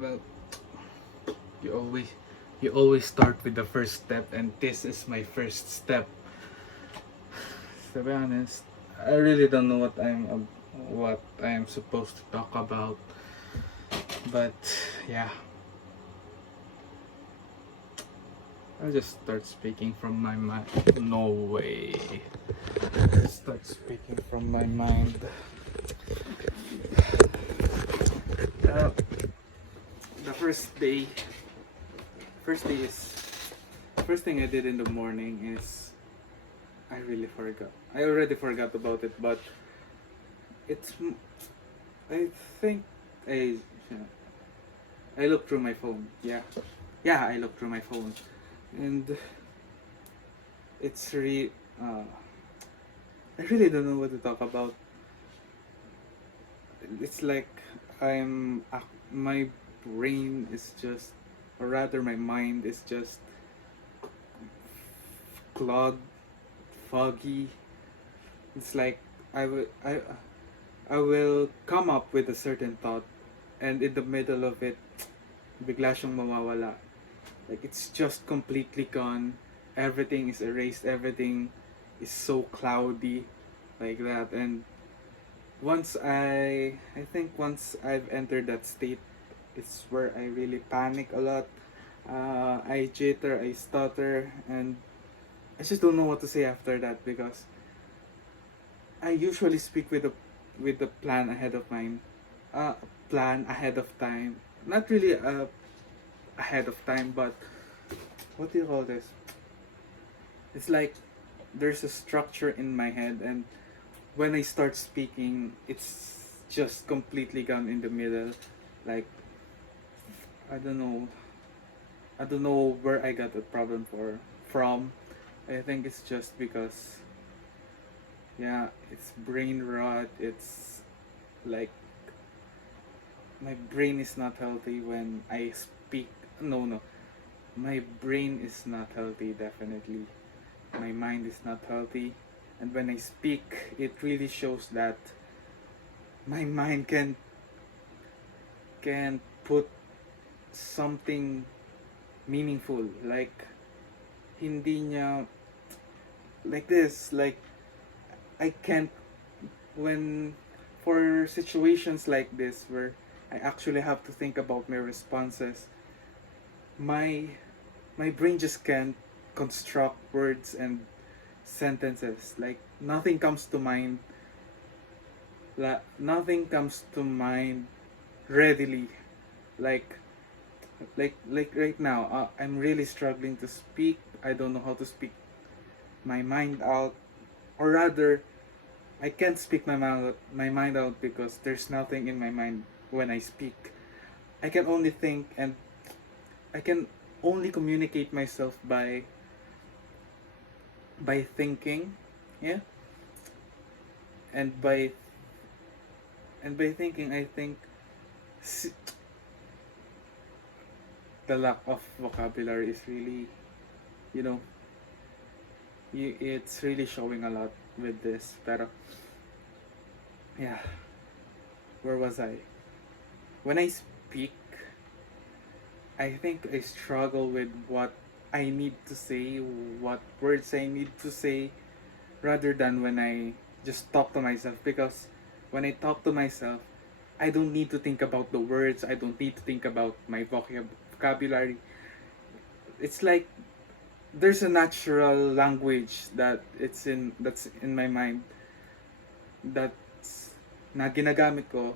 Well, you always you always start with the first step, and this is my first step. To be honest, I really don't know what I am supposed to talk about, but yeah, I'll just start speaking from my mind. No way. Start speaking from my mind. Uh, the first day is first thing I did in the morning is I really forgot. I already forgot about it, but it's I think I yeah, I looked through my phone. Yeah, I looked through my phone, and it's really I really don't know what to talk about. It's like my brain is just, or rather, my mind is just clogged, foggy. It's like I will come up with a certain thought, and in the middle of it, bigla siyang mawawala. Like it's just completely gone. Everything is erased. Everything is so cloudy, like that. And I think once I've entered that state, it's where I really panic a lot. I jitter, I stutter, and I just don't know what to say after that because I usually speak with the plan ahead of mine. Plan ahead of time. Not really ahead of time, but what do you call this? It's like there's a structure in my head, and when I start speaking, it's just completely gone in the middle. Like I don't know, I don't know where I got the problem from. I think it's just because yeah, it's brain rot. It's like my brain is not healthy when I speak. No, no, my brain is not healthy. Definitely, my mind is not healthy, and when I speak, it really shows that my mind can put something meaningful, like hindi niya like this, like I can't when for situations like this where I actually have to think about my responses, my my brain just can't construct words and sentences. Like nothing comes to mind readily. Like like right now, I'm really struggling to speak. I don't know how to speak my mind out, or rather, I can't speak my mind out because there's nothing in my mind when I speak. I can only think, and I can only communicate myself by thinking, yeah, and by thinking, I think s- the lack of vocabulary is really, you know, it's really showing a lot with this. Pero yeah, where was I? When I speak, I think I struggle with what I need to say, what words I need to say, rather than when I just talk to myself. Because when I talk to myself, I don't need to think about the words, I don't need to think about my vocabulary. It's like there's a natural language that's in my mind that's na ginagamit ko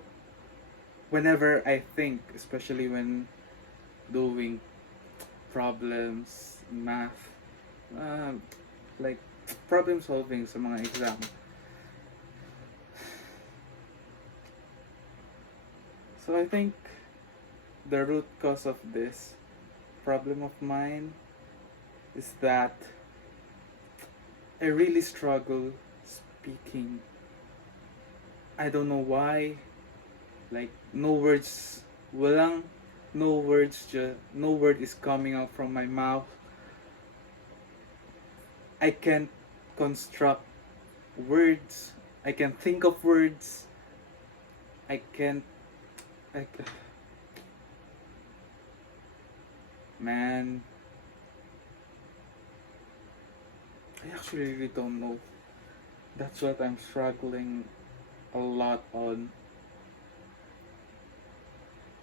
whenever I think, especially when doing problems, math, um, like problem solving sa mga exam. So I think the root cause of this problem of mine is that I really struggle speaking. I don't know why. Like walang no word is coming out from my mouth. I can't construct words. I can think of words. I can't. I, Man, I actually really don't know. That's what I'm struggling a lot on,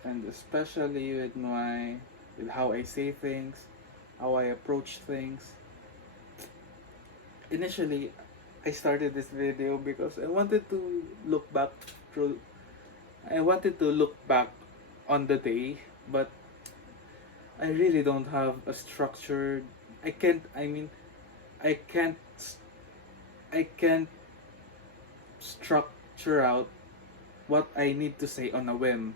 and especially with how I say things, how I approach things. Initially, I started this video because I wanted to look back on the day, but I really don't have a structured. I can't. I mean, I can't. I can't structure out what I need to say on a whim.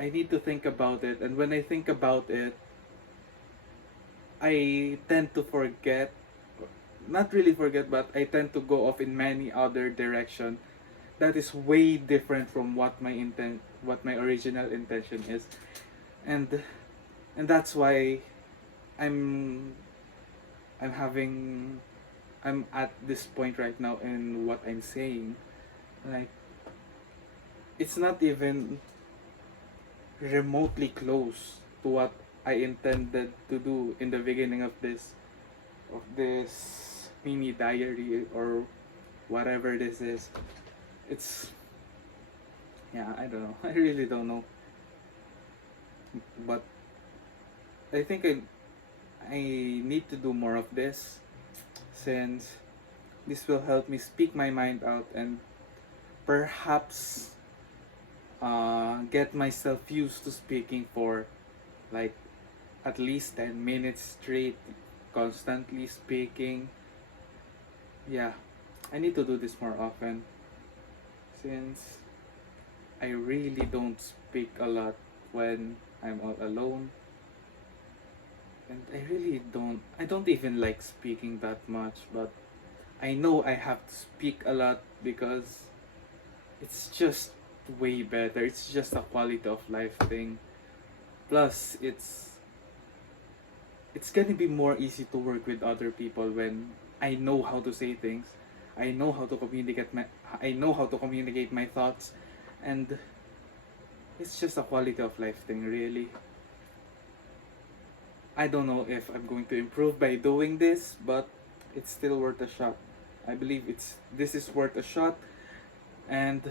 I need to think about it, and when I think about it, I tend to forget. Not really forget, but I tend to go off in many other direction that is way different from what my original intention is, and that's why I'm I'm having I'm at this point right now in what I'm saying. Like, it's not even remotely close to what I intended to do in the beginning of this mini diary or whatever this is. It's yeah, I don't know. I really don't know. But I think I need to do more of this, since this will help me speak my mind out and perhaps get myself used to speaking for like at least 10 minutes straight, constantly speaking. Yeah, I need to do this more often, since I really don't speak a lot when I'm all alone. And I don't even like speaking that much, but I know I have to speak a lot because it's just way better. It's just a quality of life thing. Plus, it's gonna be more easy to work with other people when I know how to say things. I know how to communicate my thoughts, and it's just a quality of life thing, really. I don't know if I'm going to improve by doing this, but it's still worth a shot. I believe this is worth a shot, and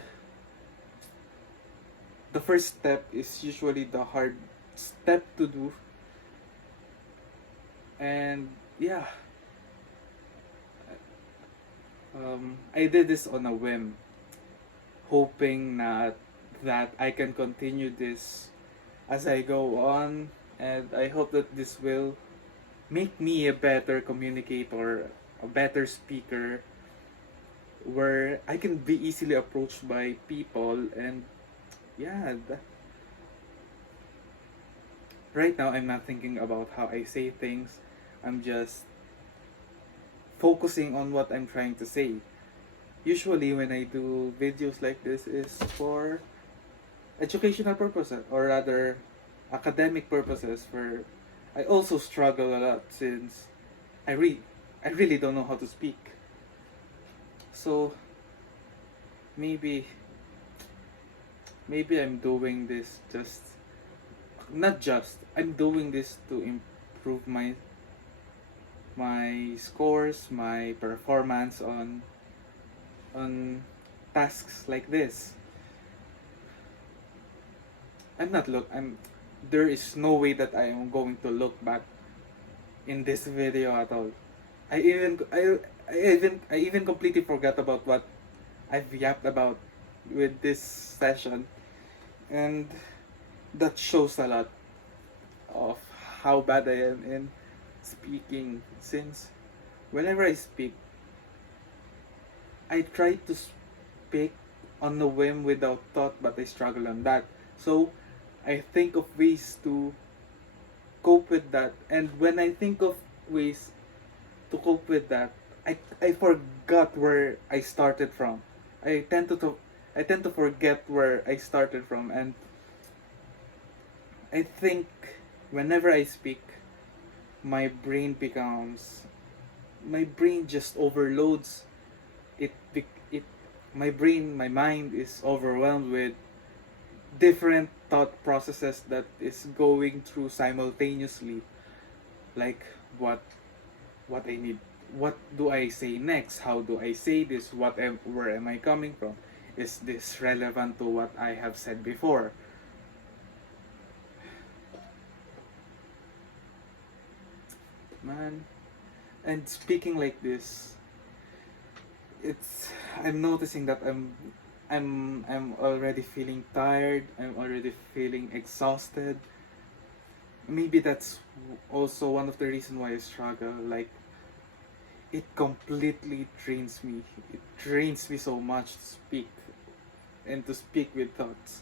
the first step is usually the hard step to do. And yeah, I did this on a whim, hoping that I can continue this as I go on, and I hope that this will make me a better communicator, a better speaker, where I can be easily approached by people. And yeah, right now I'm not thinking about how I say things. I'm just focusing on what I'm trying to say. Usually when I do videos like this is for educational purposes, or rather academic purposes, where I also struggle a lot since I re- I really don't know how to speak. So maybe maybe I'm doing this just not just I'm doing this to improve my scores, my performance on tasks like this. I'm there is no way that I am going to look back in this video at all. I even completely forgot about what I've yapped about with this session, and that shows a lot of how bad I am in speaking, since whenever I speak, I try to speak on a whim without thought, but I struggle on that. So I think of ways to cope with that, and when I think of ways to cope with that, I forgot where I started from. I tend to I tend to forget where I started from, and I think whenever I speak, my brain becomes my brain just overloads. It my mind is overwhelmed with different thought processes that is going through simultaneously, like what what I need, what do I say next, how do I say this, where am I coming from, is this relevant to what I have said before. Man, and speaking like this, it's I'm noticing that I'm already feeling tired, I'm already feeling exhausted. Maybe that's also one of the reason why I struggle. Like, it completely drains me. It drains me so much to speak and to speak with thoughts.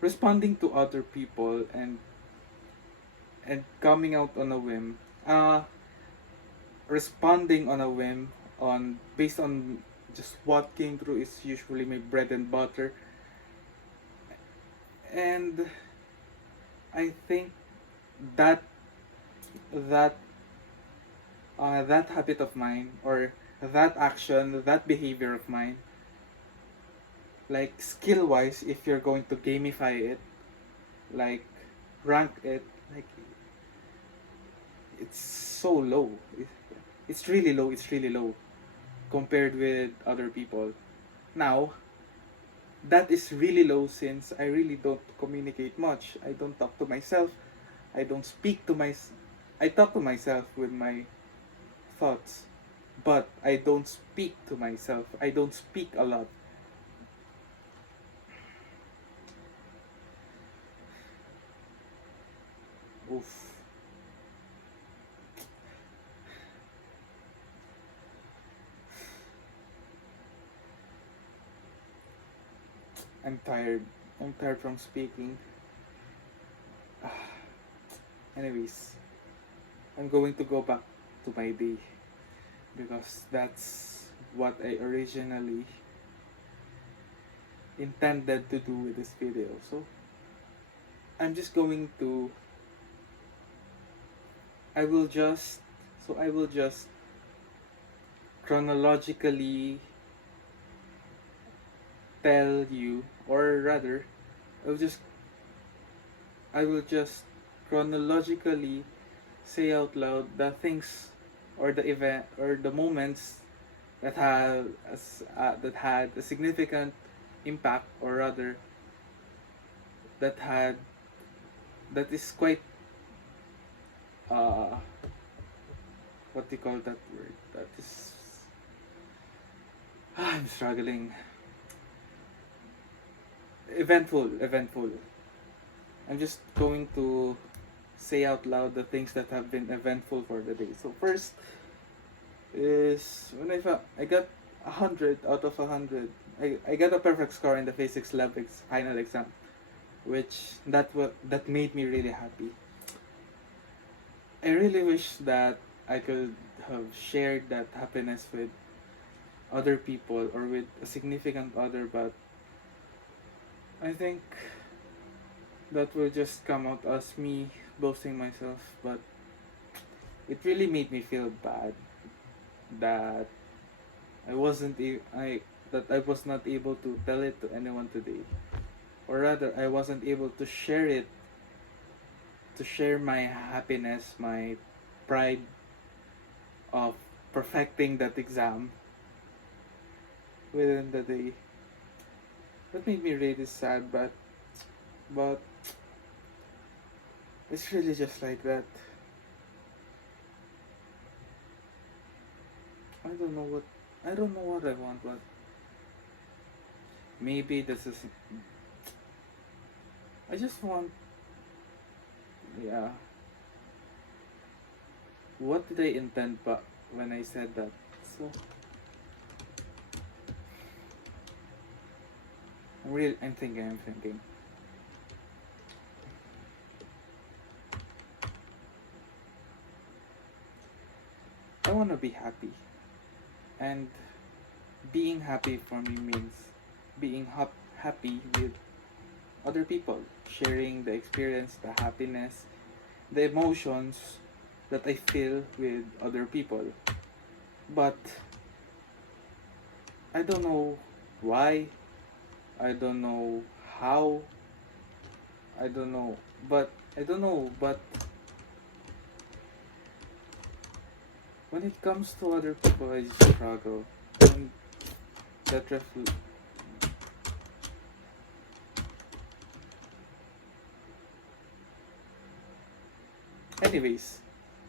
Responding to other people and coming out on a whim. Responding on a whim on based on just what came through is usually my bread and butter. And I think that that that habit of mine, or that action, that behavior of mine, like skill wise, if you're going to gamify it, like rank it, like it's so low. It's really low. It's really low compared with other people. Now, that is really low since I really don't communicate much. I don't talk to myself. I don't speak to my. I talk to myself with my thoughts, but I don't speak to myself. I don't speak a lot. Oof. I'm tired. I'm tired from speaking. Anyways, I'm going to go back to my day because that's what I originally intended to do with this video. So I'm just going to I will just I will just chronologically tell you, or rather I'll just I will just chronologically say out loud the things or the event or the moments that had a significant impact, or rather that had that is quite uh what do you call that word, that is I'm struggling, eventful. I'm just going to say out loud the things that have been eventful for the day. So first is when I got 100 out of 100. I got a perfect score in the physics lab final exam, which that made me really happy. I really wish that I could have shared that happiness with other people or with a significant other, but I think that will just come out as me boasting myself. But it really made me feel bad that I wasn't a- I that I was not able to tell it to anyone today, or rather I wasn't able to share it, to share my happiness, my pride of perfecting that exam within the day. That made me really sad, but it's really just like that. I don't know what I don't know what I want, but maybe this is I just want, yeah. What did I intend but when I said that? So I'm thinking. I wanna be happy. And being happy for me means being happy with other people, sharing the experience, the happiness, the emotions that I feel with other people. But I don't know why, I don't know how, I don't know, but I don't know, but when it comes to other people, I just struggle. And that refl- anyways,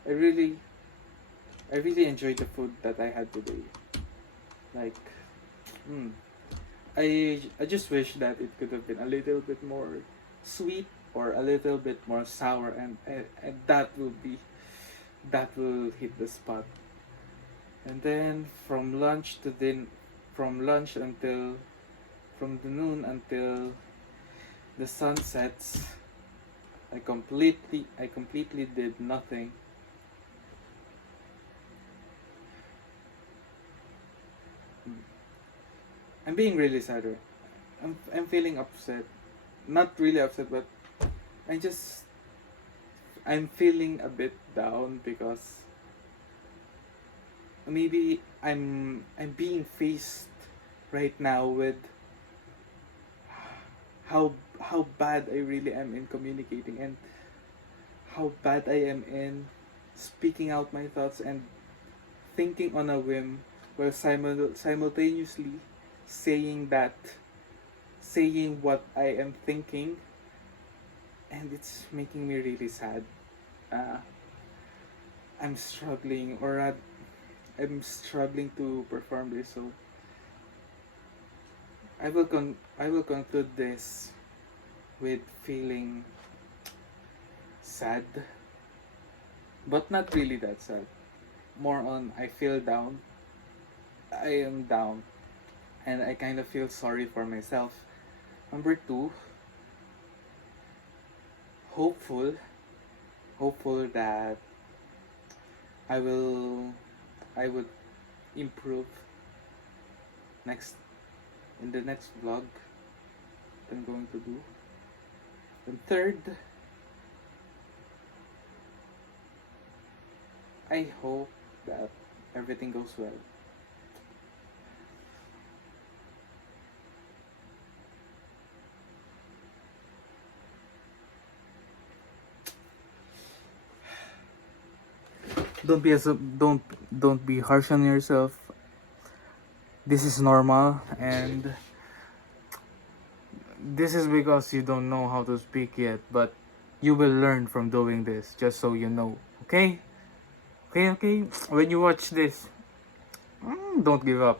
I really I really enjoyed the food that I had today. Like, mm, I just wish that it could have been a little bit more sweet or a little bit more sour, and that will hit the spot. And then from lunch until from the noon until the sun sets, I completely did nothing. Mm. I'm being really sad. Right? I'm feeling upset. Not really upset, but I just I'm feeling a bit down because maybe I'm being faced right now with how bad I really am in communicating, and how bad I am in speaking out my thoughts and thinking on a whim, while simultaneously saying that saying what I am thinking, and it's making me really sad. Uh, I'm struggling, I'm struggling to perform this, so I will conclude this with feeling sad, but not really that sad. More on I feel down. I am down, and I kind of feel sorry for myself. Number two, hopeful, hopeful that I will, I would improve next in the next vlog I'm going to do. And third, I hope that everything goes well. Don't be harsh on yourself. This is normal, and this is because you don't know how to speak yet, but you will learn from doing this, just so you know. Okay? Okay, okay. When you watch this, don't give up.